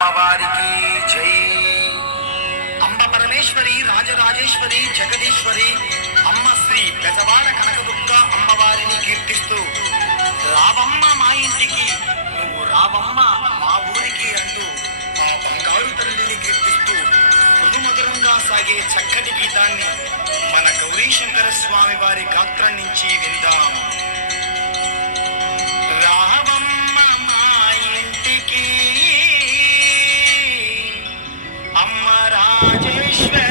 అమ్మవారికి జై. అంబ పరమేశ్వరి రాజరాజేశ్వరి జగదీశ్వరి అమ్మ శ్రీ పెదవాడ కనకదుర్గ అమ్మవారిని కీర్తిస్తూ రావమ్మ మా ఇంటికి నువ్వు రావమ్మ మా ఊరికి అంటూ ఆ బంగారు తల్లిని కీర్తిస్తూ మృదుమధురంగా సాగే చక్కటి గీతాన్ని మన గౌరీశంకర స్వామి వారి గాత్రం నుంచి విందాం. iş ver.